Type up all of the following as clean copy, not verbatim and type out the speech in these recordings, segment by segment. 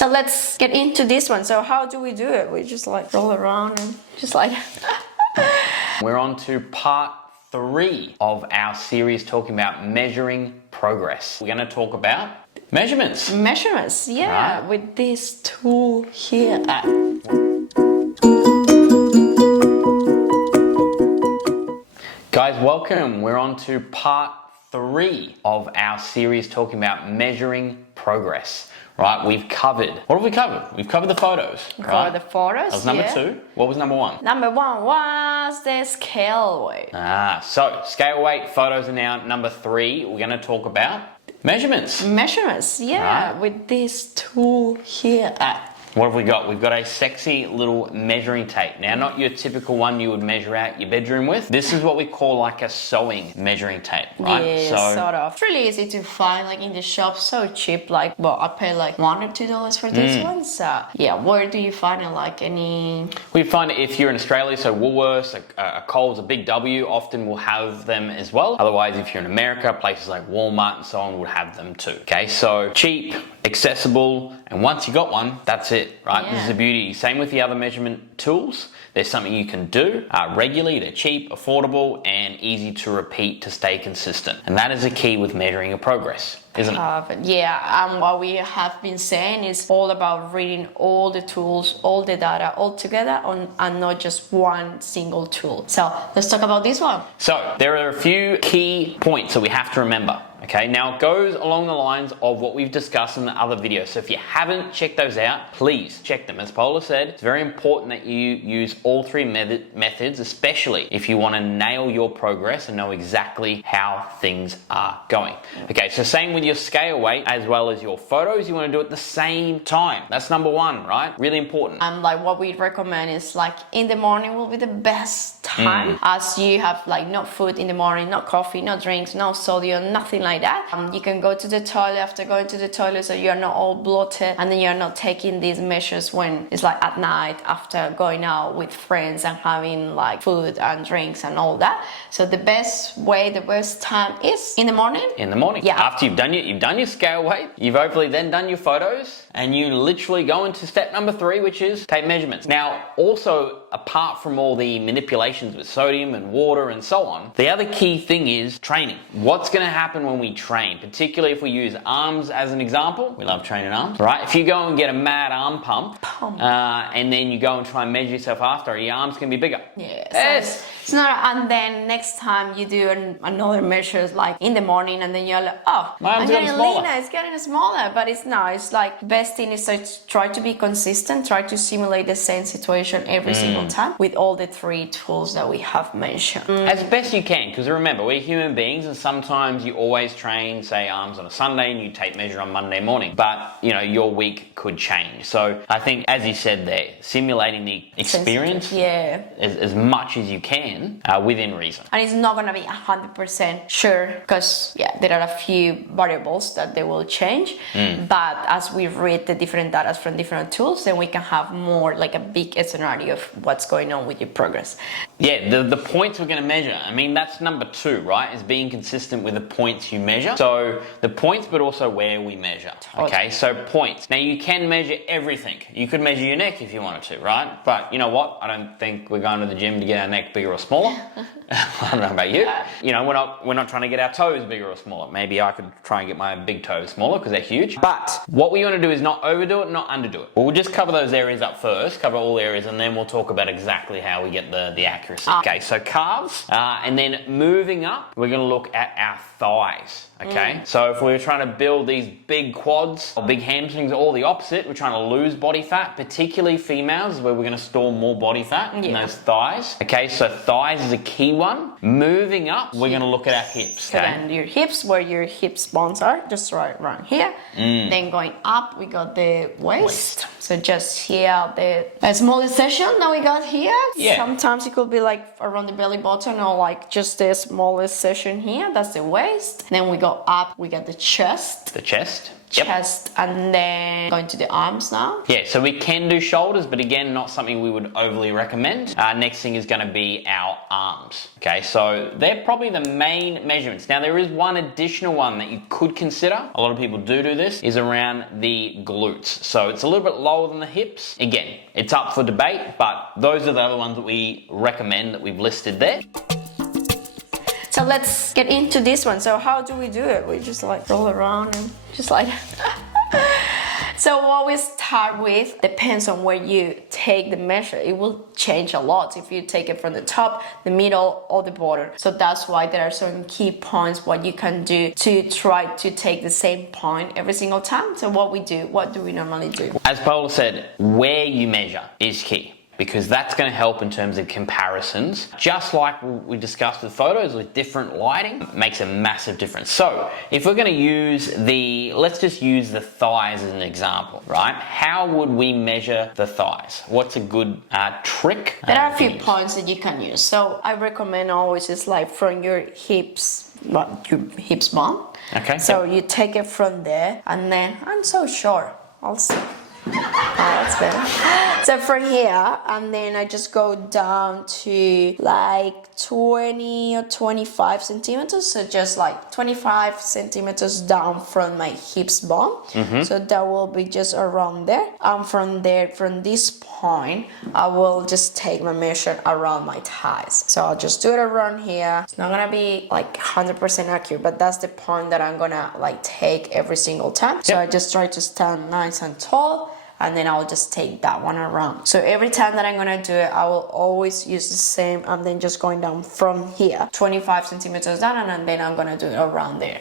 So let's get into this one. So how do we do it? We just like roll around and just like... We're on to part 3 of our series talking about measuring progress. We're going to talk about measurements. Measurements, yeah, right. with this tool here. Guys, welcome. We're on to part 3 of our series talking about measuring progress. Right, we've covered. What have we covered? We've covered the photos. We right? covered the photos. That was number 2. What was number 1? Number 1 was the scale weight. So scale weight, photos are now number 3. We're going to talk about measurements. Measurements, yeah, right. with this tool here. What have we got? We've got a sexy little measuring tape. Now, not your typical one you would measure out your bedroom with. This is what we call like a sewing measuring tape, right? Yeah, sort of. It's really easy to find, like in the shop, so cheap. Like, well, I pay like $1 or $2 for this one. So, yeah, where do you find it? Like any? We find it if you're in Australia, so Woolworths, a Calves, a Big W, often will have them as well. Otherwise, if you're in America, places like Walmart and so on would have them too. Okay, so cheap, accessible, and once you got one, that's it, right? Yeah. This is the beauty. Same with the other measurement tools. There's something you can do regularly. They're cheap, affordable, and easy to repeat to stay consistent. And that is a key with measuring your progress, isn't it? Yeah, what we have been saying is all about reading all the tools, all the data all together and not just one single tool. So let's talk about this one. So there are a few key points that we have to remember. Okay, now it goes along the lines of what we've discussed in the other videos. So if you haven't checked those out, please check them. As Paula said, it's very important that you use all 3 methods, especially if you want to nail your progress and know exactly how things are going. Okay, so same with your scale weight as well as your photos, you want to do it at the same time. That's number 1, right? Really important. Like what we recommend is like in the morning will be the best time as you have like no food in the morning, no coffee, no drinks, no sodium, nothing like that. You can go to the toilet after going to the toilet so you're not all bloated, and then you're not taking these measures when it's like at night after going out with friends and having like food and drinks and all that. So the best way, the best time is in the morning. In the morning. Yeah. After you've done your scale weight, you've hopefully then done your photos, and you literally go into step number 3, which is tape measurements. Now, also apart from all the manipulations with sodium and water and so on, the other key thing is training. What's going to happen when we train, particularly if we use arms as an example? We love training arms, right? If you go and get a mad arm pump, and then you go and try and measure yourself after, your arm's going to be bigger. Yes. It's not, and then next time you do another measure like in the morning, and then you're like, oh, I'm getting leaner, it's getting smaller, but it's not. It's like best thing is to try to be consistent, try to simulate the same situation every single time with all the 3 tools that we have mentioned. As best you can, because remember, we're human beings, and sometimes you always train, say, arms on a Sunday and you tape measure on Monday morning, but you know, your week could change. So I think, as you said there, simulating the experience as much as you can within reason. And it's not going to be 100% sure because there are a few variables that they will change, but as we read the different data from different tools, then we can have more like a big scenario of what's going on with your progress. Yeah, the points we're going to measure, I mean, that's number 2, right? Is being consistent with the points you measure. So the points, but also where we measure. Okay, so points. Now you can measure everything. You could measure your neck if you wanted to, right? But you know what? I don't think we're going to the gym to get our neck bigger or smaller. I don't know about you. You know, we're not trying to get our toes bigger or smaller. Maybe I could try and get my big toes smaller because they're huge. But what we want to do is not overdo it, not underdo it. We'll just cover those areas up first, cover all areas, and then we'll talk about exactly how we get the accuracy. Okay, so calves, and then moving up, we're going to look at our thighs. Okay, so if we're trying to build these big quads or big hamstrings, or the opposite, we're trying to lose body fat, particularly females, where we're going to store more body fat in those thighs. Okay, so thighs is a key one. Moving up, we're going to look at our hips. So then your hips, where your hips bones are, just right around here. Then going up, we got the waist. So just here, the smallest section that we got here. Yeah. Sometimes it could be like around the belly button, or like just the smallest section here. That's the waist. Then we go up, we got the chest. The chest. chest, and then going to the arms now. Yeah, so we can do shoulders, but again, not something we would overly recommend. Next thing is going to be our arms. Okay, so they're probably the main measurements. Now, there is one additional one that you could consider. A lot of people do this, is around the glutes. So it's a little bit lower than the hips. Again, it's up for debate, but those are the other ones that we recommend that we've listed there. So let's get into this one. So how do we do it? We just like roll around and just like So what we start with depends on where you take the measure. It will change a lot if you take it from the top, the middle, or the bottom. So that's why there are certain key points what you can do to try to take the same point every single time. So what do we normally do? As Paula said, where you measure is key, because that's going to help in terms of comparisons. Just like we discussed with photos, with different lighting, it makes a massive difference. So if we're going to use let's just use the thighs as an example, right? How would we measure the thighs? What's a good trick? There are a few points that you can use. So I recommend always is like from your hips, your hips bone. Okay. So you take it from there, and then I'm so short. I'll see. Oh, that's better. So from here, and then I just go down to like 20 or 25 centimeters. So just like 25 centimeters down from my hips bone. So that will be just around there. And from there, from this point, I will just take my measure around my thighs. So I'll just do it around here. It's not gonna be like 100% accurate, but that's the point that I'm gonna like take every single time. So I just try to stand nice and tall, and then I'll just take that one around. So every time that I'm gonna do it, I will always use the same, and then just going down from here, 25 centimeters down, and then I'm gonna do it around there.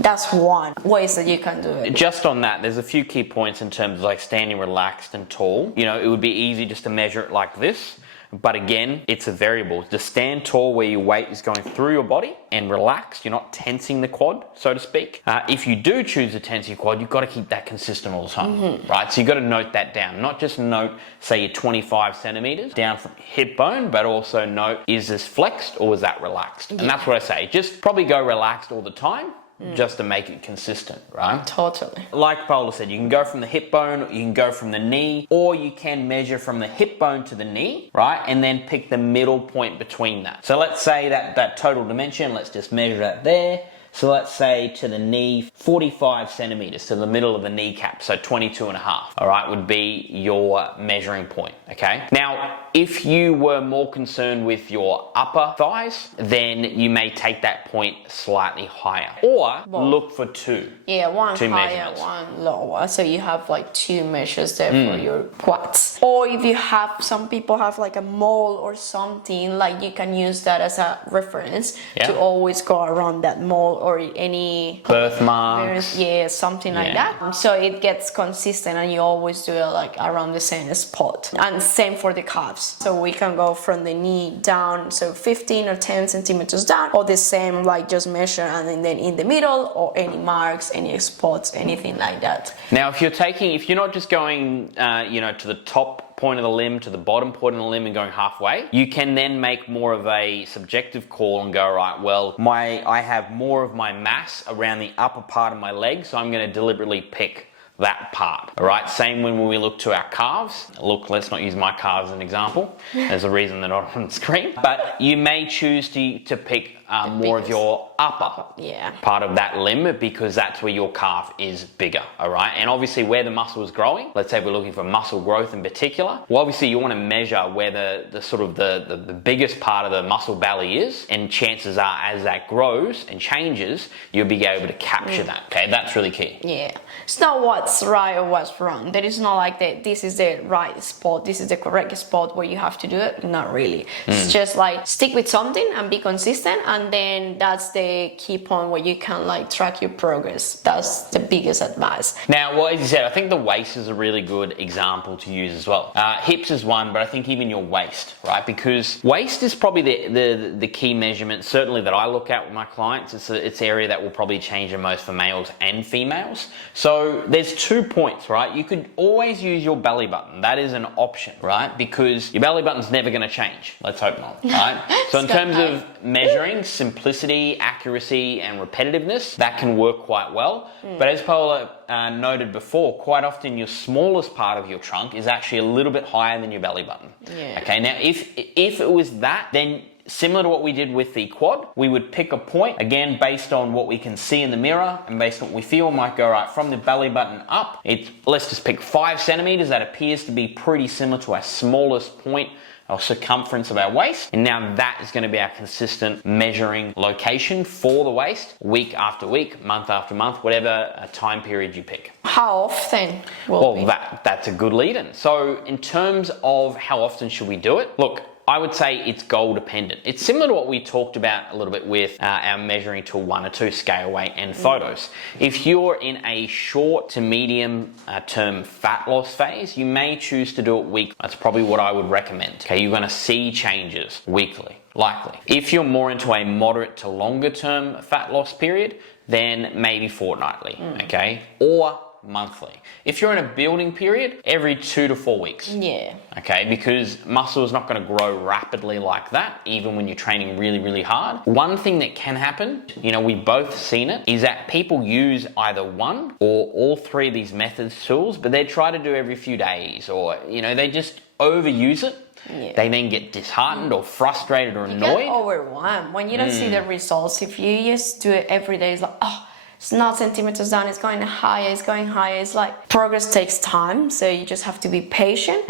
That's one ways that you can do it. Just on that, there's a few key points in terms of like standing relaxed and tall. You know, it would be easy just to measure it like this. But again, it's a variable. Just stand tall where your weight is going through your body and relaxed. You're not tensing the quad, so to speak. If you do choose to tense your quad, you've got to keep that consistent all the time, right? So you've got to note that down. Not just note, say, your 25 centimeters down from hip bone, but also note, is this flexed or is that relaxed? And that's what I say. Just probably go relaxed all the time, just to make it consistent, right? Totally. Like Paula said, you can go from the hip bone, you can go from the knee, or you can measure from the hip bone to the knee, right? And then pick the middle point between that. So let's say that total dimension, let's just measure that there. So let's say to the knee, 45 centimeters to the middle of the kneecap, so 22 and a half, all right, would be your measuring point, okay? Now, if you were more concerned with your upper thighs, then you may take that point slightly higher, or look for two. Yeah, one two higher, measurements. one lower. So you have like two measures there for your quads. Or if you have, some people have like a mole or something, like you can use that as a reference to always go around that mole or any birthmarks. Yeah, something like that. So it gets consistent, and you always do it like around the same spot. And same for the calves. So we can go from the knee down, so 15 or 10 centimeters down, or the same, like just measure, and then in the middle, or any marks, any spots, anything like that. Now, if you're not just going, to the top point of the limb to the bottom point of the limb and going halfway, you can then make more of a subjective call and go, right, well, I have more of my mass around the upper part of my leg, so I'm going to deliberately pick that part. All right, same when we look to our calves. Look, let's not use my calves as an example. There's a reason they're not on the screen. But you may choose to pick more of your upper part of that limb, because that's where your calf is bigger, all right? And obviously where the muscle is growing, let's say we're looking for muscle growth in particular, well, obviously you want to measure where the biggest part of the muscle belly is, and chances are as that grows and changes, you'll be able to capture that, okay? That's really key. Yeah. It's not what's right or what's wrong. There is not like this is the right spot, this is the correct spot where you have to do it. Not really. It's just like stick with something and be consistent, and then that's the key point where you can like track your progress. That's the biggest advice. Now, well, as you said, I think the waist is a really good example to use as well. Hips is one, but I think even your waist, right? Because waist is probably the key measurement, certainly that I look at with my clients. It's the area that will probably change the most for males and females. So there's 2 points, right? You could always use your belly button. That is an option, right? Because your belly button's never going to change. Let's hope not, right? So in terms of measuring, things, simplicity, accuracy, and repetitiveness, that can work quite well. But as Paula noted before, quite often your smallest part of your trunk is actually a little bit higher than your belly button. Yeah. Okay, now if it was that, then similar to what we did with the quad, we would pick a point, again, based on what we can see in the mirror and based on what we feel, might go right from the belly button up. Let's just pick 5 centimeters. That appears to be pretty similar to our smallest point or circumference of our waist. And now that is going to be our consistent measuring location for the waist, week after week, month after month, whatever time period you pick. How often will be? That's a good lead-in. So in terms of how often should we do it? Look, I would say it's goal dependent. It's similar to what we talked about a little bit with our measuring tool 1 or 2, scale weight and photos. If you're in a short to medium term fat loss phase, you may choose to do it weekly. That's probably what I would recommend. Okay, you're gonna see changes weekly, likely. If you're more into a moderate to longer term fat loss period, then maybe fortnightly, okay? Or monthly. If you're in a building period, every 2 to 4 weeks. Yeah. Okay, because muscle is not going to grow rapidly like that, even when you're training really, really hard. One thing that can happen, we've both seen it, is that people use either one or all 3 of these methods, tools, but they try to do every few days, or, they just overuse it. Yeah. They then get disheartened or frustrated or annoyed. You get overwhelmed when you don't see the results. If you just do it every day, it's like, it's not centimeters down, it's going higher, it's going higher. It's like progress takes time, so you just have to be patient.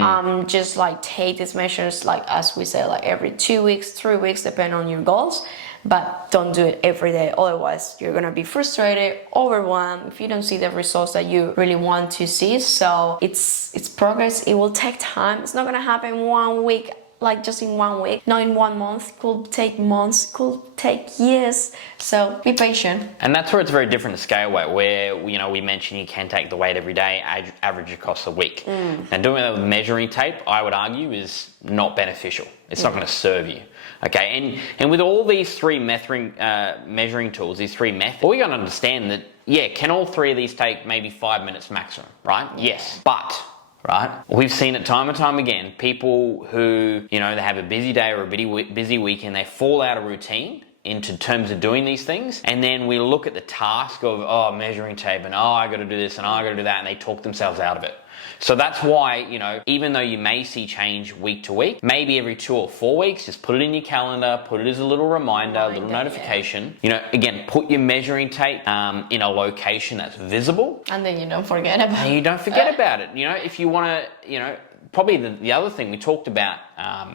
Just like take these measures, like as we say, like every 2 weeks, 3 weeks, depending on your goals. But don't do it every day, otherwise you're gonna be frustrated, overwhelmed if you don't see the results that you really want to see. So it's progress. It will take time. It's not gonna happen 1 week. Like just in 1 week, not in 1 month. It could take months, it could take years. So be patient. And that's where it's very different to scale weight, where we mentioned you can take the weight every day, average across the week. Now doing that with measuring tape, I would argue, is not beneficial. It's not going to serve you. Okay, and with all these 3 measuring tools, these 3 methods, well, we got to understand that, can all 3 of these take maybe 5 minutes maximum, right? Yes, but right? We've seen it time and time again. People who, they have a busy day or a busy weekend, they fall out of routine into terms of doing these things. And then we look at the task of, measuring tape and, I got to do this and I got to do that. And they talk themselves out of it. So that's why, even though you may see change week to week, maybe every 2 or 4 weeks, just put it in your calendar, put it as a little reminder, a little notification. Again, put your measuring tape in a location that's visible. And then you don't forget about it. And you don't forget about it. If you want to, probably the other thing we talked about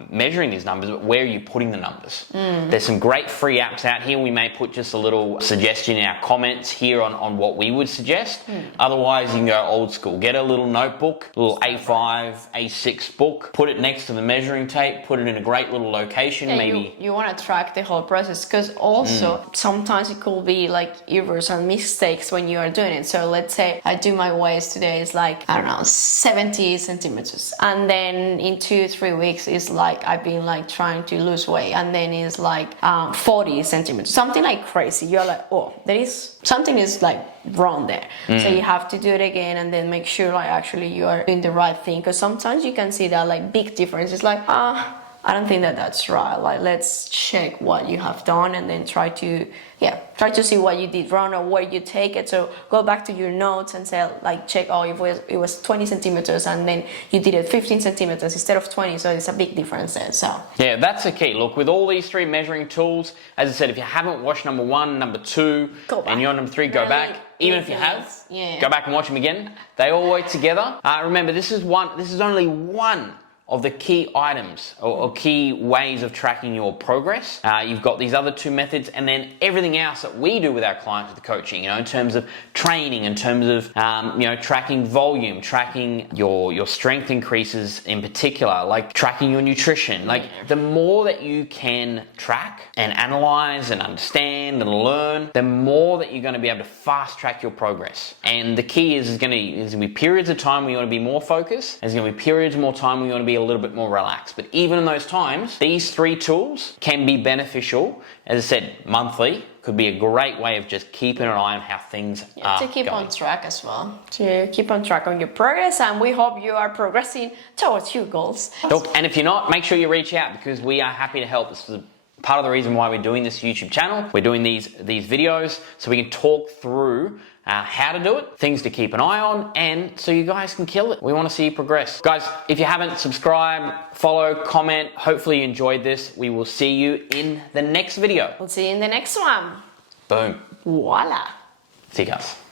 measuring these numbers, but where are you putting the numbers? There's some great free apps out here. We may put just a little suggestion in our comments here on what we would suggest. Otherwise, you can go old school. Get a little notebook, a little A5, A6 book, put it next to the measuring tape, put it in a great little location. Maybe you want to track the whole process, because also sometimes it could be like errors and mistakes when you are doing it. So let's say I do my waist today, it's like, 70 centimeters. And then in 2-3 weeks, it's like I've been like trying to lose weight, and then it's like 40 centimeters, something like crazy. You're like, something is like wrong there. So you have to do it again and then make sure like actually you are doing the right thing, because sometimes you can see that like big difference. It's like, I don't think that's right. Like, let's check what you have done and then try to see what you did wrong or where you take it. So go back to your notes and say, like, check, if it was 20 centimeters and then you did it 15 centimeters instead of 20. So it's a big difference there. So yeah, that's the key. Look, with all these 3 measuring tools, as I said, if you haven't watched number 1, number 2, and you're on number 3, go back. Even if you have, go back and watch them again. They all work together. Remember, this is only one of the key items or key ways of tracking your progress. You've got these other 2 methods, and then everything else that we do with our clients with the coaching, in terms of training, in terms of, tracking volume, tracking your strength increases in particular, like tracking your nutrition. Like, the more that you can track and analyze and understand and learn, the more that you're going to be able to fast track your progress. And the key is there's going to be periods of time where you want to be more focused. There's going to be periods more time where you want to be a little bit more relaxed. But even in those times, these 3 tools can be beneficial. As I said, monthly could be a great way of just keeping an eye on how things are to keep going. on track as well. To keep on track on your progress, and we hope you are progressing towards your goals. Look, and if you're not, make sure you reach out, because we are happy to help. This is Part of the reason why we're doing this YouTube channel, we're doing these videos so we can talk through how to do it, things to keep an eye on, and so you guys can kill it. We want to see you progress. Guys, if you haven't, subscribe, follow, comment. Hopefully you enjoyed this. We will see you in the next video. We'll see you in the next one. Boom. Voila. See you guys.